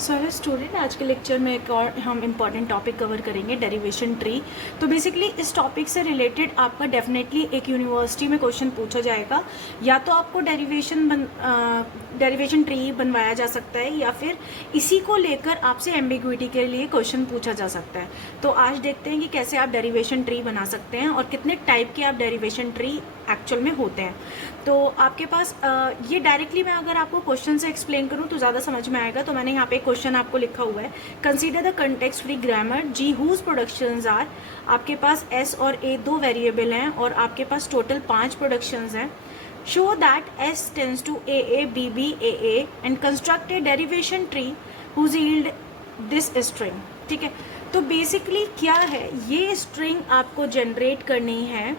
So hello student, आज के lecture में एक और हम इम्पॉर्टेंट टॉपिक कवर करेंगे, डेरिवेशन ट्री। तो बेसिकली इस टॉपिक से रिलेटेड आपका डेफिनेटली एक यूनिवर्सिटी में क्वेश्चन पूछा जाएगा। या तो आपको डेरिवेशन ट्री बनवाया जा सकता है या फिर इसी को लेकर आपसे एम्बिग्विटी के लिए क्वेश्चन पूछा जा सकता है। तो आज देखते हैं कि कैसे आप डेरिवेशन ट्री बना सकते हैं और कितने टाइप के आप डेरिवेशन ट्री एक्चुअल में होते हैं। तो आपके पास ये डायरेक्टली मैं अगर आपको क्वेश्चन से एक्सप्लेन करूं तो ज़्यादा समझ में आएगा। तो मैंने यहाँ पे क्वेश्चन आपको लिखा हुआ है, consider the context free grammar G whose productions are. आपके पास एस और ए दो वेरिएबल हैं और आपके पास टोटल 5 प्रोडक्शंस हैं। Show that S tends to A B B A and construct a derivation tree whose yield this string. ठीक है, तो बेसिकली क्या है, ये स्ट्रिंग आपको जनरेट करनी है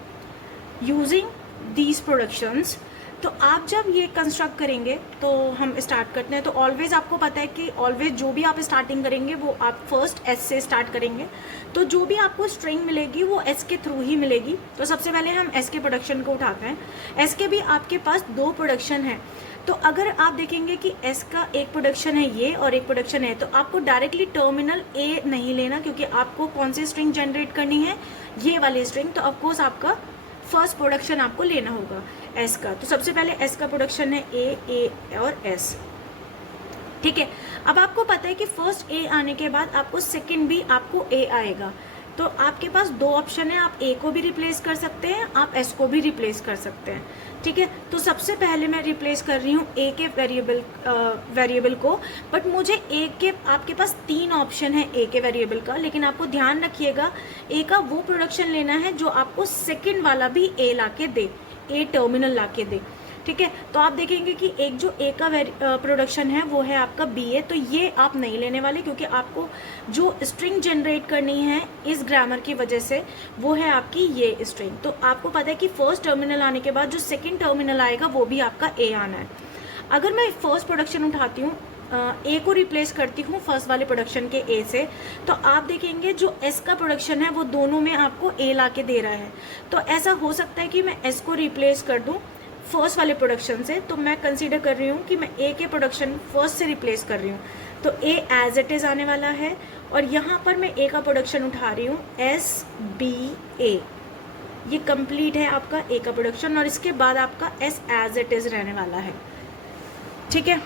यूजिंग दीज प्रोडक्शंस। तो आप जब ये कंस्ट्रक्ट करेंगे तो हम स्टार्ट करते हैं। तो ऑलवेज आपको पता है कि ऑलवेज जो भी आप स्टार्टिंग करेंगे वो आप फर्स्ट एस से स्टार्ट करेंगे। तो जो भी आपको स्ट्रिंग मिलेगी वो एस के थ्रू ही मिलेगी। तो सबसे पहले हम एस के प्रोडक्शन को उठाते हैं। एस के भी आपके पास 2 प्रोडक्शन है। तो अगर आप देखेंगे कि एस का एक प्रोडक्शन है ये और एक प्रोडक्शन है, तो आपको डायरेक्टली टर्मिनल ए नहीं लेना, क्योंकि आपको कौन सी स्ट्रिंग जनरेट करनी है, ये वाली स्ट्रिंग। तो ऑफकोर्स आपका फर्स्ट प्रोडक्शन आपको लेना होगा एस का। तो सबसे पहले एस का प्रोडक्शन है ए और एस। ठीक है, अब आपको पता है कि फर्स्ट ए आने के बाद आपको सेकंड भी आपको ए आएगा। तो आपके पास 2 ऑप्शन है, आप ए को भी रिप्लेस कर सकते हैं, आप एस को भी रिप्लेस कर सकते हैं। ठीक है, तो सबसे पहले मैं रिप्लेस कर रही हूँ ए के वेरिएबल को। बट मुझे ए के, आपके पास 3 ऑप्शन है ए के वेरिएबल का, लेकिन आपको ध्यान रखिएगा ए का वो प्रोडक्शन लेना है जो आपको सेकंड वाला भी ए ला के दे, ए टर्मिनल ला के दे। ठीक है, तो आप देखेंगे कि एक जो ए का प्रोडक्शन है वो है आपका बी ए। तो ये आप नहीं लेने वाले, क्योंकि आपको जो स्ट्रिंग जनरेट करनी है इस ग्रामर की वजह से वो है आपकी ये स्ट्रिंग। तो आपको पता है कि फर्स्ट टर्मिनल आने के बाद जो सेकंड टर्मिनल आएगा वो भी आपका ए आना है। अगर मैं फर्स्ट प्रोडक्शन उठाती हूँ, ए को रिप्लेस करती हूँ फर्स्ट वाले प्रोडक्शन के ए से, तो आप देखेंगे जो एस का प्रोडक्शन है वो दोनों में आपको ए ला के दे रहा है। तो ऐसा हो सकता है कि मैं एस को रिप्लेस कर दूँ फर्स्ट वाले प्रोडक्शन से। तो मैं कंसीडर कर रही हूँ कि मैं ए के प्रोडक्शन फर्स्ट से रिप्लेस कर रही हूँ। तो ए एज इट इज़ आने वाला है और यहाँ पर मैं ए का प्रोडक्शन उठा रही हूँ एस बी ए। ये कंप्लीट है आपका ए का प्रोडक्शन और इसके बाद आपका एस एज इट इज़ रहने वाला है। ठीक है,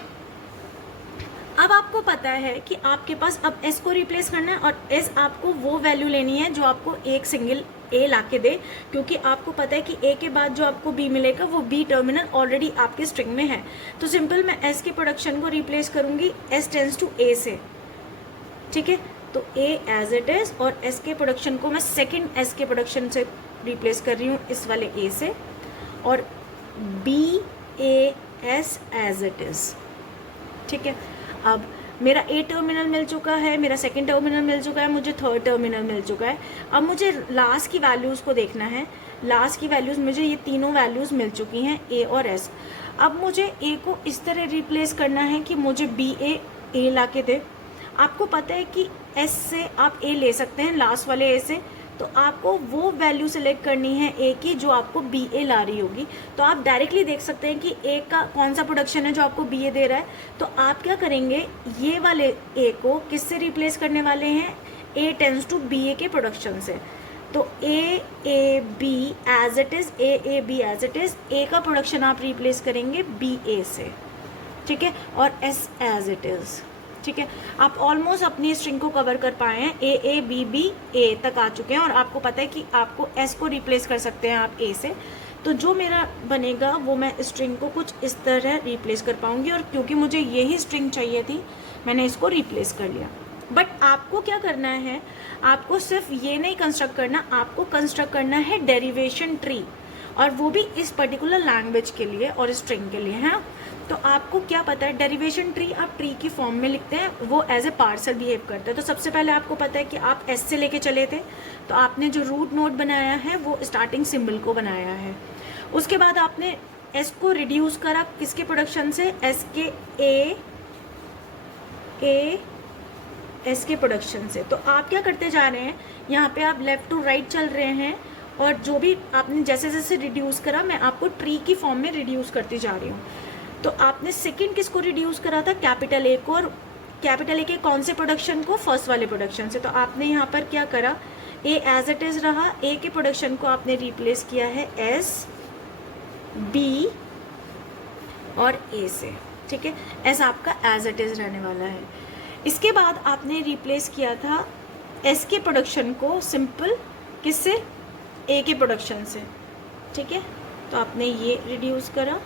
अब आपको पता है कि आपके पास अब एस को रिप्लेस करना है और एस आपको वो वैल्यू लेनी है जो आपको एक सिंगल ए ला के दे, क्योंकि आपको पता है कि ए के बाद जो आपको बी मिलेगा वो बी टर्मिनल ऑलरेडी आपके स्ट्रिंग में है। तो सिंपल मैं एस के प्रोडक्शन को रिप्लेस करूंगी एस टेंड्स टू ए से। ठीक है, तो ए एज इट इज और एस के प्रोडक्शन को मैं सेकंड एस के प्रोडक्शन से रिप्लेस कर रही हूँ इस वाले ए से, और B A S as it is. ठीक है, अब मेरा ए टर्मिनल मिल चुका है, मेरा सेकंड टर्मिनल मिल चुका है, मुझे थर्ड टर्मिनल मिल चुका है। अब मुझे लास्ट की वैल्यूज़ को देखना है। लास्ट की वैल्यूज़, मुझे ये तीनों वैल्यूज़ मिल चुकी हैं ए और एस। अब मुझे ए को इस तरह रिप्लेस करना है कि मुझे बी ए ला के दे। आपको पता है कि एस से आप ए ले सकते हैं लास्ट वाले ए से, तो आपको वो वैल्यू सेलेक्ट करनी है ए की जो आपको बी ए ला रही होगी। तो आप डायरेक्टली देख सकते हैं कि ए का कौन सा प्रोडक्शन है जो आपको बी ए दे रहा है। तो आप क्या करेंगे, ये वाले ए को किससे रिप्लेस करने वाले हैं, A tends to be A के प्रोडक्शन से। तो A B as it is, A B as it is, A का प्रोडक्शन आप रिप्लेस करेंगे बी ए से। ठीक है, और एस एज इट इज़। ठीक है, आप ऑलमोस्ट अपनी स्ट्रिंग को कवर कर पाए हैं, ए बी ए तक आ चुके हैं और आपको पता है कि आपको एस को रिप्लेस कर सकते हैं आप ए से। तो जो मेरा बनेगा वो मैं स्ट्रिंग को कुछ इस तरह रिप्लेस कर पाऊंगी, और क्योंकि मुझे यही स्ट्रिंग चाहिए थी मैंने इसको रिप्लेस कर लिया। बट आपको क्या करना है, आपको सिर्फ ये नहीं कंस्ट्रक्ट करना, आपको कंस्ट्रक्ट करना है डेरिवेशन ट्री, और वो भी इस पर्टिकुलर लैंग्वेज के लिए और स्ट्रिंग के लिए है। तो आपको क्या पता है, डेरिवेशन ट्री आप ट्री की फॉर्म में लिखते हैं, वो एज ए पार्सल बिहेव करता है। तो सबसे पहले आपको पता है कि आप एस से लेके चले थे, तो आपने जो रूट नोड बनाया है वो स्टार्टिंग सिंबल को बनाया है। उसके बाद आपने एस को रिड्यूस करा किसके प्रोडक्शन से, एस के एस के प्रोडक्शन से। तो आप क्या करते जा रहे हैं, यहाँ पे आप लेफ्ट टू राइट चल रहे हैं और जो भी आपने जैसे जैसे रिड्यूस करा मैं आपको ट्री की फॉर्म में रिड्यूस करती जा रही हूँ। तो आपने सेकंड किसको रिड्यूस करा था, कैपिटल ए को, और कैपिटल ए के कौन से प्रोडक्शन को, फर्स्ट वाले प्रोडक्शन से। तो आपने यहाँ पर क्या करा, ए एज इट इज रहा, ए के प्रोडक्शन को आपने रिप्लेस किया है एस, बी और ए से, ठीक है। एस आपका एज इट इज रहने वाला है। इसके बाद आपने रिप्लेस किया था एस के प्रोडक्शन को सिंपल किससे, ए के प्रोडक्शन से, ठीक है। तो आपने ये रिड्यूस करा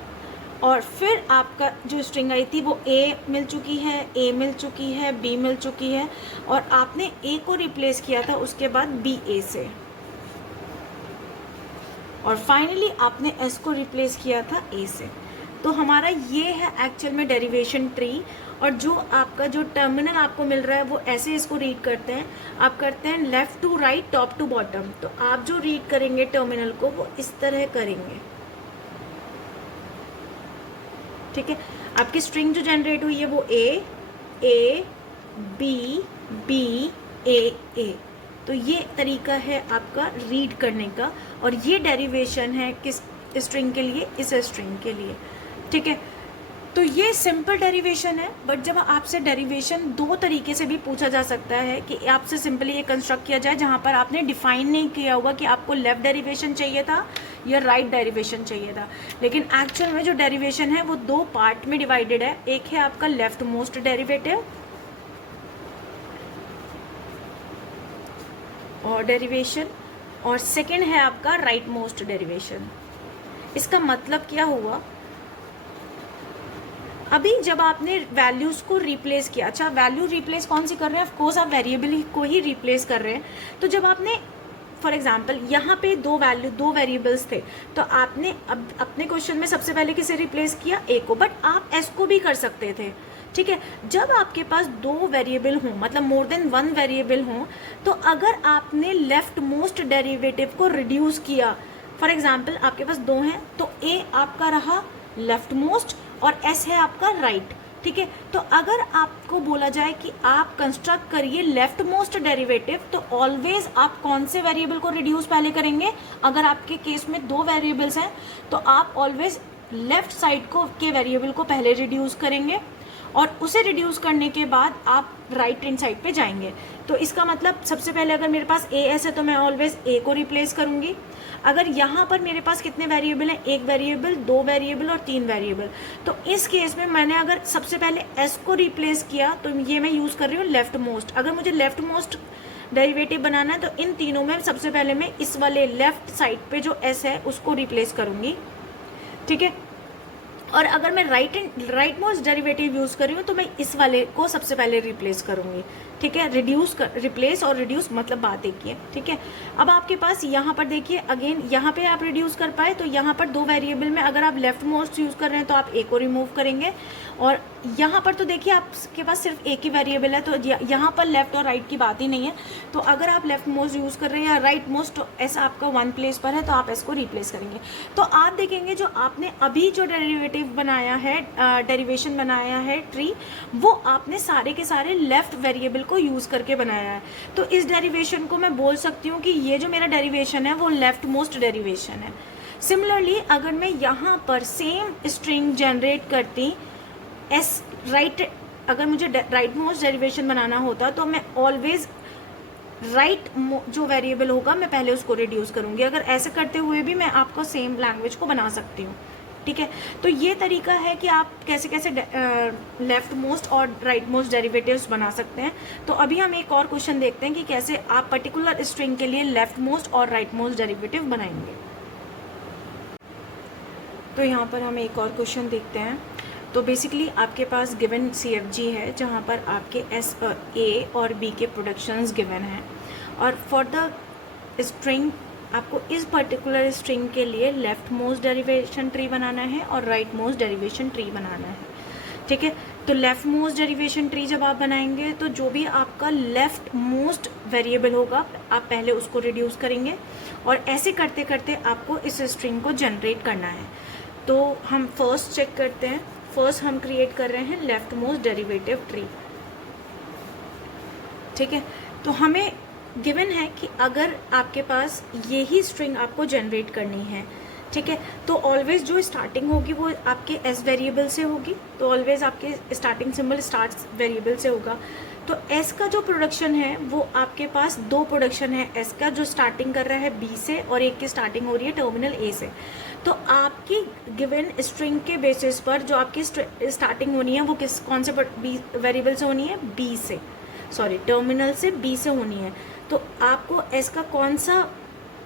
और फिर आपका जो स्ट्रिंग आई थी वो ए मिल चुकी है, ए मिल चुकी है, बी मिल चुकी है और आपने ए को रिप्लेस किया था उसके बाद बी ए से और फाइनली आपने एस को रिप्लेस किया था ए से। तो हमारा ये है एक्चुअल में डेरिवेशन ट्री। और जो आपका जो टर्मिनल आपको मिल रहा है वो ऐसे इसको रीड करते हैं, आप करते हैं left to right, top to bottom. तो आप जो रीड करेंगे टर्मिनल को वो इस तरह करेंगे, ठीक है। आपकी स्ट्रिंग जो जनरेट हुई है वो ए बी बी ए। तो ये तरीका है आपका रीड करने का और ये डेरिवेशन है किस स्ट्रिंग के लिए, इस स्ट्रिंग के लिए, ठीक है। तो ये सिंपल डेरिवेशन है, बट जब आपसे डेरिवेशन दो तरीके से भी पूछा जा सकता है कि आपसे सिंपली ये कंस्ट्रक्ट किया जाए जहाँ पर आपने डिफाइन नहीं किया होगा कि आपको लेफ्ट डेरिवेशन चाहिए था या राइट डेरिवेशन चाहिए था, लेकिन एक्चुअल में जो डेरिवेशन है वो दो पार्ट में डिवाइडेड है। एक है आपका लेफ्ट मोस्ट डेरिवेटिव और डेरिवेशन और सेकेंड है आपका राइट मोस्ट डेरिवेशन। इसका मतलब क्या हुआ, अभी जब आपने वैल्यूज को रिप्लेस किया, अच्छा वैल्यू रिप्लेस कौन सी कर रहे हैं, ऑफ कोर्स आप वेरिएबल को ही रिप्लेस कर रहे हैं। तो जब आपने फॉर एग्जांपल यहाँ पे दो वेरिएबल्स थे तो आपने अब अपने क्वेश्चन में सबसे पहले किसे रिप्लेस किया, ए को, बट आप एस को भी कर सकते थे, ठीक है। जब आपके पास दो वेरिएबल हों, मतलब मोर देन वन वेरिएबल हों, तो अगर आपने लेफ्ट मोस्ट डेरिवेटिव को रिड्यूस किया, फॉर एग्जाम्पल आपके पास दो हैं तो ए आपका रहा लेफ्ट मोस्ट और एस है आपका राइट, ठीक है। तो अगर आपको बोला जाए कि आप कंस्ट्रक्ट करिए लेफ्ट मोस्ट डेरिवेटिव, तो ऑलवेज आप कौन से वेरिएबल को रिड्यूस पहले करेंगे, अगर आपके केस में दो वेरिएबल्स हैं तो आप ऑलवेज लेफ्ट साइड को के वेरिएबल को पहले रिड्यूस करेंगे और उसे रिड्यूस करने के बाद आप राइट हैंड साइड पे जाएंगे। तो इसका मतलब सबसे पहले अगर मेरे पास ए एस है तो मैं ऑलवेज ए को रिप्लेस करूंगी। अगर यहाँ पर मेरे पास कितने वेरिएबल हैं, एक वेरिएबल, दो वेरिएबल और तीन वेरिएबल, तो इस केस में मैंने अगर सबसे पहले एस को रिप्लेस किया तो ये मैं यूज़ कर रही हूँ लेफ्ट मोस्ट। अगर मुझे लेफ्ट मोस्ट डेरिवेटिव बनाना है तो इन तीनों में सबसे पहले मैं इस वाले लेफ्ट साइड पे जो एस है उसको रिप्लेस करूँगी, ठीक है। और अगर मैं राइट मोस्ट डेरिवेटिव यूज़ कर रही हूँ तो मैं इस वाले को सबसे पहले रिप्लेस करूँगी, ठीक है। रिप्लेस और रिड्यूस मतलब बात एक ही है, ठीक है। अब आपके पास यहाँ पर देखिए अगेन यहाँ पे आप रिड्यूस कर पाए तो यहाँ पर दो वेरिएबल में अगर आप लेफ्ट मोस्ट यूज़ कर रहे हैं तो आप ए को रिमूव करेंगे और यहाँ पर तो देखिए आपके पास सिर्फ एक ही वेरिएबल है तो यहाँ पर लेफ्ट और राइट की बात ही नहीं है। तो अगर आप लेफ्ट मोस्ट यूज़ कर रहे हैं या राइट मोस्ट, तो ऐसा आपका वन प्लेस पर है तो आप इसको रिप्लेस करेंगे। तो आप देखेंगे जो आपने अभी जो डेरिवेटिव बनाया है, डेरिवेशन बनाया है ट्री, वो आपने सारे के सारे लेफ्ट वेरिएबल को यूज़ करके बनाया है। तो इस डेरिवेशन को मैं बोल सकती हूँ कि ये जो मेरा डेरिवेशन है वो लेफ्ट मोस्ट डेरिवेशन है। सिमिलरली अगर मैं यहाँ पर सेम स्ट्रिंग जनरेट करती एस राइट, अगर मुझे राइट मोस्ट डेरिवेशन बनाना होता तो मैं ऑलवेज राइट जो वेरिएबल होगा मैं पहले उसको रिड्यूस करूँगी। अगर ऐसे करते हुए भी मैं आपको सेम लैंग्वेज को बना सकती हूँ, ठीक है। तो ये तरीका है कि आप कैसे कैसे लेफ्ट मोस्ट और राइट मोस्ट डेरिवेटिव्स बना सकते हैं। तो अभी हम एक और क्वेश्चन देखते हैं कि कैसे आप पर्टिकुलर स्ट्रिंग के लिए लेफ्ट मोस्ट और राइट मोस्ट डेरिवेटिव बनाएंगे। तो यहाँ पर हम एक और क्वेश्चन देखते हैं। तो बेसिकली आपके पास गिवन CFG है जहाँ पर आपके A और B के प्रोडक्शंस गिवन हैं और फॉर द स्ट्रिंग आपको इस पर्टिकुलर स्ट्रिंग के लिए लेफ्ट मोस्ट डेरिवेशन ट्री बनाना है और राइट मोस्ट डेरिवेशन ट्री बनाना है, ठीक है। तो लेफ्ट मोस्ट डेरिवेशन ट्री जब आप बनाएंगे तो जो भी आपका लेफ्ट मोस्ट वेरिएबल होगा आप पहले उसको रिड्यूस करेंगे और ऐसे करते करते आपको इस स्ट्रिंग को जनरेट करना है। तो हम फर्स्ट चेक करते हैं, फर्स्ट हम क्रिएट कर रहे हैं लेफ्ट मोस्ट डेरिवेटिव ट्री, ठीक है। तो हमें गिवन है कि अगर आपके पास यही स्ट्रिंग आपको जनरेट करनी है ठीक है। तो ऑलवेज जो स्टार्टिंग होगी वो आपके एस वेरिएबल से होगी, तो ऑलवेज आपके स्टार्टिंग सिंबल स्टार्ट वेरिएबल से होगा। तो एस का जो प्रोडक्शन है वो आपके पास दो प्रोडक्शन है एस का, जो स्टार्टिंग कर रहा है बी से और एक की स्टार्टिंग हो रही है टर्मिनल ए से। तो आपकी गिवन स्ट्रिंग के बेसिस पर जो आपकी स्टार्टिंग होनी है वो कौन से वेरिएबल से होनी है, बी से, सॉरी टर्मिनल से बी से होनी है। तो आपको एस का कौन सा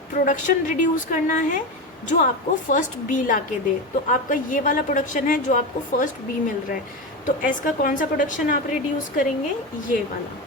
प्रोडक्शन रिड्यूस करना है, जो आपको फर्स्ट बी ला के दे। तो आपका ये वाला प्रोडक्शन है जो आपको फर्स्ट बी मिल रहा है, तो एस का कौन सा प्रोडक्शन आप रिड्यूस करेंगे, ये वाला।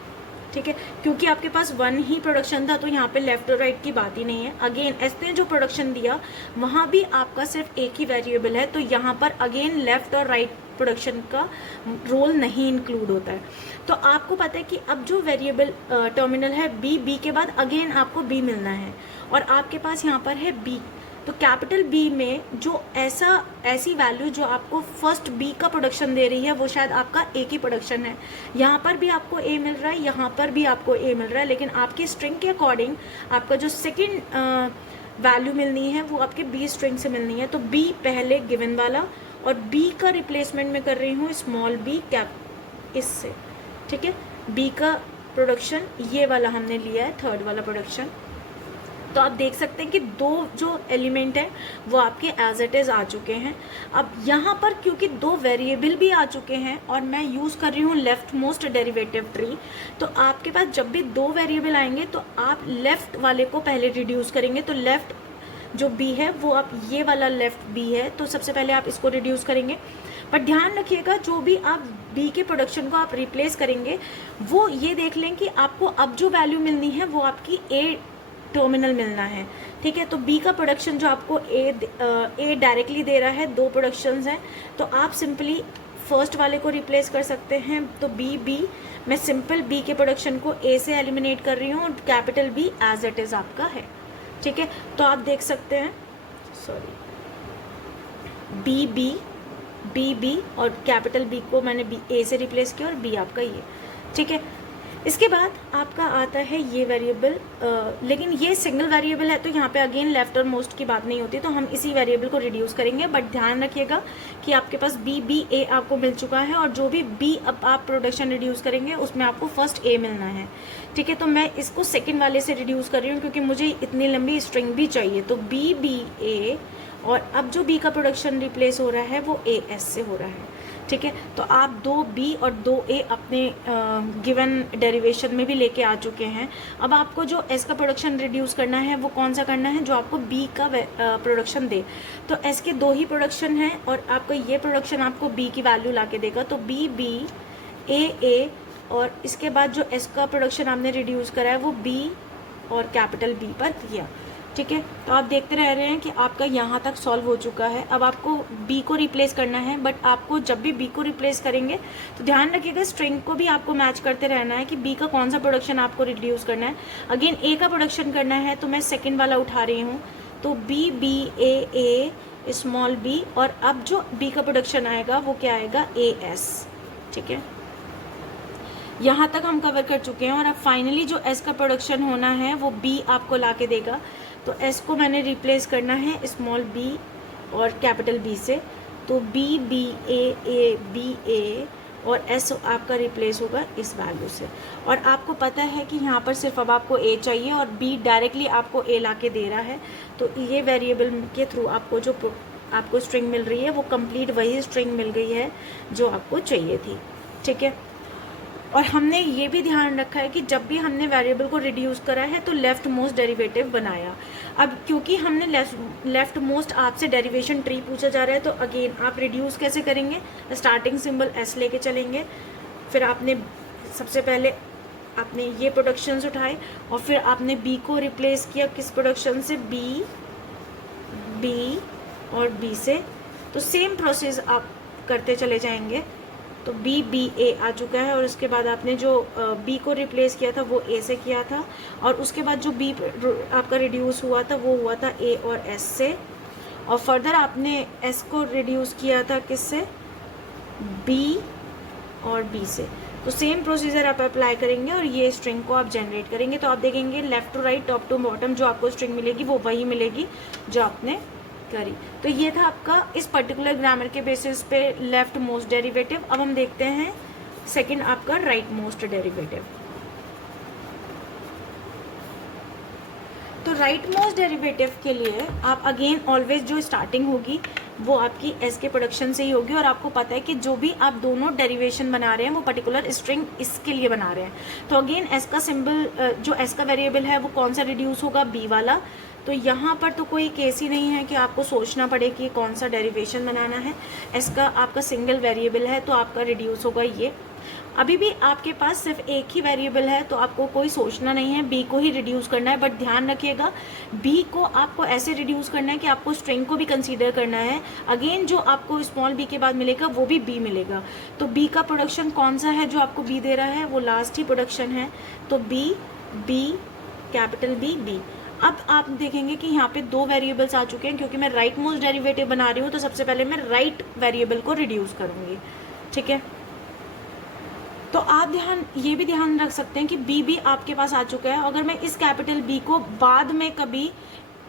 ठीक है, क्योंकि आपके पास वन ही प्रोडक्शन था तो यहाँ पे लेफ्ट और राइट की बात ही नहीं है। अगेन एस ने जो प्रोडक्शन दिया वहाँ भी आपका सिर्फ एक ही वेरिएबल है, तो यहाँ पर अगेन लेफ्ट और राइट प्रोडक्शन का रोल नहीं इंक्लूड होता है। तो आपको पता है कि अब जो वेरिएबल टर्मिनल है बी, बी के बाद अगेन आपको बी मिलना है, और आपके पास यहाँ पर है बी। तो कैपिटल बी में जो ऐसी वैल्यू जो आपको फर्स्ट बी का प्रोडक्शन दे रही है वो शायद आपका ए की प्रोडक्शन है। यहाँ पर भी आपको ए मिल रहा है, यहाँ पर भी आपको ए मिल रहा है, लेकिन आपकी स्ट्रिंग के अकॉर्डिंग आपका जो सेकेंड वैल्यू मिलनी है वो आपके बी स्ट्रिंग से मिलनी है। तो बी पहले गिवन वाला, और बी का रिप्लेसमेंट में कर रही हूँ स्मॉल बी कैप इससे। ठीक है, बी का प्रोडक्शन ये वाला हमने लिया है, थर्ड वाला प्रोडक्शन। तो आप देख सकते हैं कि दो जो एलिमेंट है वो आपके एज इट इज़ आ चुके हैं। अब यहाँ पर क्योंकि दो वेरिएबल भी आ चुके हैं और मैं यूज़ कर रही हूँ लेफ्ट मोस्ट डेरिवेटिव ट्री, तो आपके पास जब भी दो वेरिएबल आएंगे तो आप लेफ्ट वाले को पहले रिड्यूस करेंगे। तो लेफ्ट जो बी है वो आप ये वाला लेफ्ट बी है, तो सबसे पहले आप इसको रिड्यूस करेंगे। बट ध्यान रखिएगा जो भी आप बी के प्रोडक्शन को आप रिप्लेस करेंगे वो ये देख लें कि आपको अब जो वैल्यू मिलनी है वो आपकी ए टर्मिनल मिलना है। ठीक है, तो बी का प्रोडक्शन जो आपको ए डायरेक्टली दे रहा है, दो प्रोडक्शंस हैं, तो आप सिंपली फर्स्ट वाले को रिप्लेस कर सकते हैं। तो बी मैं सिंपल बी के प्रोडक्शन को ए से एलिमिनेट कर रही हूँ और capital B as it is आपका है। ठीक है, तो आप देख सकते हैं, सॉरी बी और कैपिटल बी को मैंने बी ए से रिप्लेस किया और बी आपका ये। ठीक है, इसके बाद आपका आता है ये वेरिएबल, लेकिन ये सिंगल वेरिएबल है तो यहाँ पे अगेन लेफ्ट और मोस्ट की बात नहीं होती, तो हम इसी वेरिएबल को रिड्यूस करेंगे। बट ध्यान रखिएगा कि आपके पास बी ए आपको मिल चुका है, और जो भी बी अब आप प्रोडक्शन रिड्यूस करेंगे उसमें आपको फर्स्ट ए मिलना है। ठीक है, तो मैं इसको सेकेंड वाले से रिड्यूस कर रही हूँ क्योंकि मुझे इतनी लंबी स्ट्रिंग भी चाहिए। तो बी ए, और अब जो बी का प्रोडक्शन रिप्लेस हो रहा है वो ए एस से हो रहा है। ठीक है, तो आप दो बी और दो ए अपने गिवन डेरिवेशन में भी लेके आ चुके हैं। अब आपको जो एस का प्रोडक्शन रिड्यूस करना है वो कौन सा करना है, जो आपको बी का प्रोडक्शन दे। तो एस के दो ही प्रोडक्शन हैं और आपका ये प्रोडक्शन आपको बी की वैल्यू ला के देगा। तो बी ए, और इसके बाद जो एस का प्रोडक्शन आपने रिड्यूस करा है वो बी और कैपिटल बी पर किया। ठीक है, तो आप देखते रह रहे हैं कि आपका यहाँ तक सॉल्व हो चुका है। अब आपको बी को रिप्लेस करना है, बट आपको जब भी बी को रिप्लेस करेंगे तो ध्यान रखिएगा स्ट्रिंग को भी आपको मैच करते रहना है कि बी का कौन सा प्रोडक्शन आपको रिड्यूस करना है। अगेन ए का प्रोडक्शन करना है तो मैं सेकेंड वाला उठा रही हूँ, तो बी ए स्मॉल बी, और अब जो बी का प्रोडक्शन आएगा वो क्या आएगा, ए एस। ठीक है, यहाँ तक हम कवर कर चुके हैं, और अब फाइनली जो एस का प्रोडक्शन होना है वो बी आपको ला के देगा। तो एस को मैंने रिप्लेस करना है स्मॉल बी और कैपिटल बी से, तो बी ए, और एस आपका रिप्लेस होगा इस वैल्यू से। और आपको पता है कि यहाँ पर सिर्फ अब आपको ए चाहिए और बी डायरेक्टली आपको ए ला के दे रहा है, तो ये वेरिएबल के थ्रू आपको जो आपको स्ट्रिंग मिल रही है वो कंप्लीट वही स्ट्रिंग मिल गई है जो आपको चाहिए थी। ठीक है, और हमने ये भी ध्यान रखा है कि जब भी हमने वेरिएबल को रिड्यूस करा है तो लेफ्ट मोस्ट डेरिवेटिव बनाया। अब क्योंकि हमने लेफ्ट मोस्ट आपसे डेरिवेशन ट्री पूछा जा रहा है, तो अगेन आप रिड्यूस कैसे करेंगे, स्टार्टिंग सिंबल एस लेके चलेंगे, फिर आपने सबसे पहले आपने ये प्रोडक्शंस उठाए और फिर आपने बी को रिप्लेस किया किस प्रोडक्शन से, बी और बी से। तो सेम प्रोसेस आप करते चले जाएंगे। तो बी ए आ चुका है, और उसके बाद आपने जो बी को रिप्लेस किया था वो ए से किया था, और उसके बाद जो बी आपका रिड्यूस हुआ था वो हुआ था ए और एस से, और फर्दर आपने एस को रिड्यूस किया था किससे, बी और बी से। तो सेम प्रोसीजर आप अप्लाई करेंगे और ये स्ट्रिंग को आप जनरेट करेंगे। तो आप देखेंगे left to right, top to bottom जो आपको स्ट्रिंग मिलेगी वो वही मिलेगी जो आपने करी। तो ये था आपका इस पर्टिकुलर ग्रामर के बेसिस पे लेफ्ट मोस्ट डेरिवेटिव। अब हम देखते हैं सेकंड आपका राइट मोस्ट डेरिवेटिव। तो राइट मोस्ट डेरिवेटिव के लिए आप अगेन ऑलवेज जो स्टार्टिंग होगी वो आपकी एस के प्रोडक्शन से ही होगी, और आपको पता है कि जो भी आप दोनों डेरिवेशन बना रहे हैं वो पर्टिकुलर स्ट्रिंग इसके लिए बना रहे हैं। तो अगेन एस का सिंबल, जो एस का वेरिएबल है वो कौन सा रिड्यूस होगा, बी वाला। तो यहाँ पर तो कोई केस ही नहीं है कि आपको सोचना पड़े कि कौन सा डेरिवेशन बनाना है। एस का आपका सिंगल वेरिएबल है तो आपका रिड्यूस होगा ये। अभी भी आपके पास सिर्फ एक ही वेरिएबल है तो आपको कोई सोचना नहीं है, बी को ही रिड्यूस करना है। बट ध्यान रखिएगा बी को आपको ऐसे रिड्यूस करना है कि आपको स्ट्रिंग को भी कंसीडर करना है। अगेन जो आपको स्मॉल बी के बाद मिलेगा वो भी बी मिलेगा। तो बी का प्रोडक्शन कौन सा है जो आपको बी दे रहा है, वो लास्ट ही प्रोडक्शन है। तो B, B, capital B, B. अब आप देखेंगे कि यहाँ पे दो वेरिएबल्स आ चुके हैं, क्योंकि मैं राइट मोस्ट डेरिवेटिव बना रही हूँ तो सबसे पहले मैं राइट वेरिएबल को रिड्यूस करूँगी। ठीक है, तो आप ये भी ध्यान रख सकते हैं कि बी भी आपके पास आ चुका है। अगर मैं इस कैपिटल बी को बाद में कभी,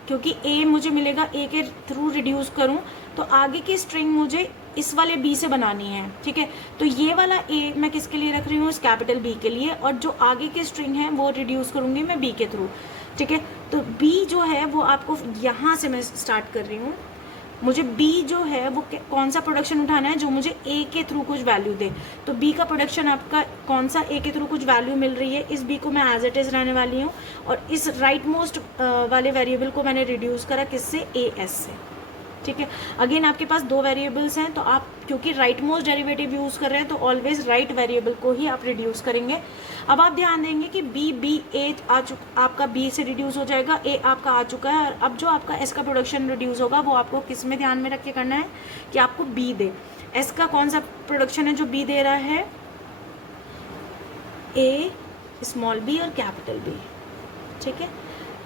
क्योंकि ए मुझे मिलेगा, ए के थ्रू रिड्यूस करूं तो आगे की स्ट्रिंग मुझे इस वाले बी से बनानी है। ठीक है, तो ये वाला ए मैं किसके लिए रख रही हूँ, इस कैपिटल बी के लिए, और जो आगे की स्ट्रिंग है वो रिड्यूस करूंगी मैं बी के थ्रू। ठीक है, तो बी जो है वो आपको यहाँ से मैं स्टार्ट कर रही हूँ। मुझे बी जो है वो कौन सा प्रोडक्शन उठाना है, जो मुझे ए के थ्रू कुछ वैल्यू दे। तो बी का प्रोडक्शन आपका कौन सा, ए के थ्रू कुछ वैल्यू मिल रही है, इस बी को मैं एज इट इज रहने वाली हूँ। और इस राइट मोस्ट वाले वेरिएबल को मैंने रिड्यूस करा किससे, ए एस से। ठीक है, अगेन आपके पास दो वेरिएबल्स हैं तो आप क्योंकि राइट मोस्ट डेरिवेटिव यूज़ कर रहे हैं तो ऑलवेज राइट वेरिएबल को ही आप रिड्यूस करेंगे। अब आप ध्यान देंगे कि बी ए आपका बी से रिड्यूस हो जाएगा, ए आपका आ चुका है। और अब जो आपका एस का प्रोडक्शन रिड्यूस होगा वो आपको किस में ध्यान में रख के करना है कि आपको बी दे। एस का कौन सा प्रोडक्शन है जो बी दे रहा है, ए, स्मॉल बी और कैपिटल बी। ठीक है,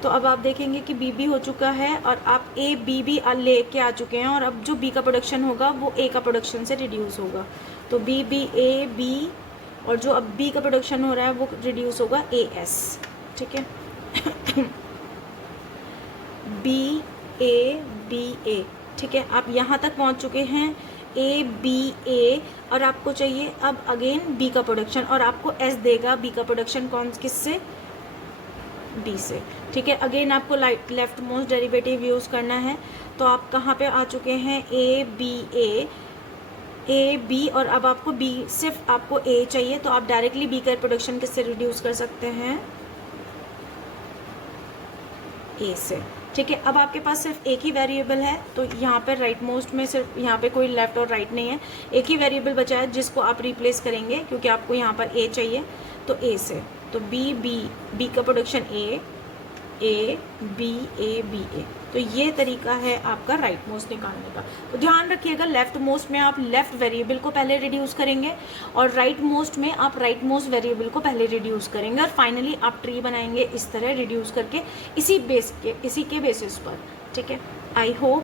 तो अब आप देखेंगे कि बी भी हो चुका है और आप ए बी भी लेके आ चुके हैं। और अब जो बी का प्रोडक्शन होगा वो ए का प्रोडक्शन से रिड्यूस होगा। तो बी बी ए बी, और जो अब बी का प्रोडक्शन हो रहा है वो रिड्यूस होगा ए एस। ठीक है, बी ए। ठीक है, आप यहाँ तक पहुँच चुके हैं, ए बी ए, और आपको चाहिए अब अगेन बी का प्रोडक्शन, और आपको एस देगा बी का प्रोडक्शन किससे, बी से। ठीक है, अगेन आपको लेफ्ट मोस्ट डेरिवेटिव यूज़ करना है। तो आप कहाँ पे आ चुके हैं, ए बी, और अब आपको बी, सिर्फ आपको ए चाहिए तो आप डायरेक्टली बी का प्रोडक्शन किससे रिड्यूस कर सकते हैं, ए से। ठीक है, अब आपके पास सिर्फ एक ही वेरिएबल है तो यहाँ पर राइट मोस्ट में सिर्फ यहाँ पे कोई लेफ्ट और राइट नहीं है, एक ही वेरिएबल बचा है जिसको आप रिप्लेस करेंगे, क्योंकि आपको यहाँ पर ए चाहिए तो ए से। तो बी का प्रोडक्शन ए बी ए। तो ये तरीका है आपका राइट मोस्ट निकालने का। तो ध्यान रखिएगा, लेफ्ट मोस्ट में आप लेफ्ट वेरिएबल को पहले रिड्यूस करेंगे और राइट मोस्ट में आप राइट मोस्ट वेरिएबल को पहले रिड्यूस करेंगे, और फाइनली आप ट्री बनाएंगे इस तरह रिड्यूस करके, इसी के बेसिस पर। ठीक है, आई होप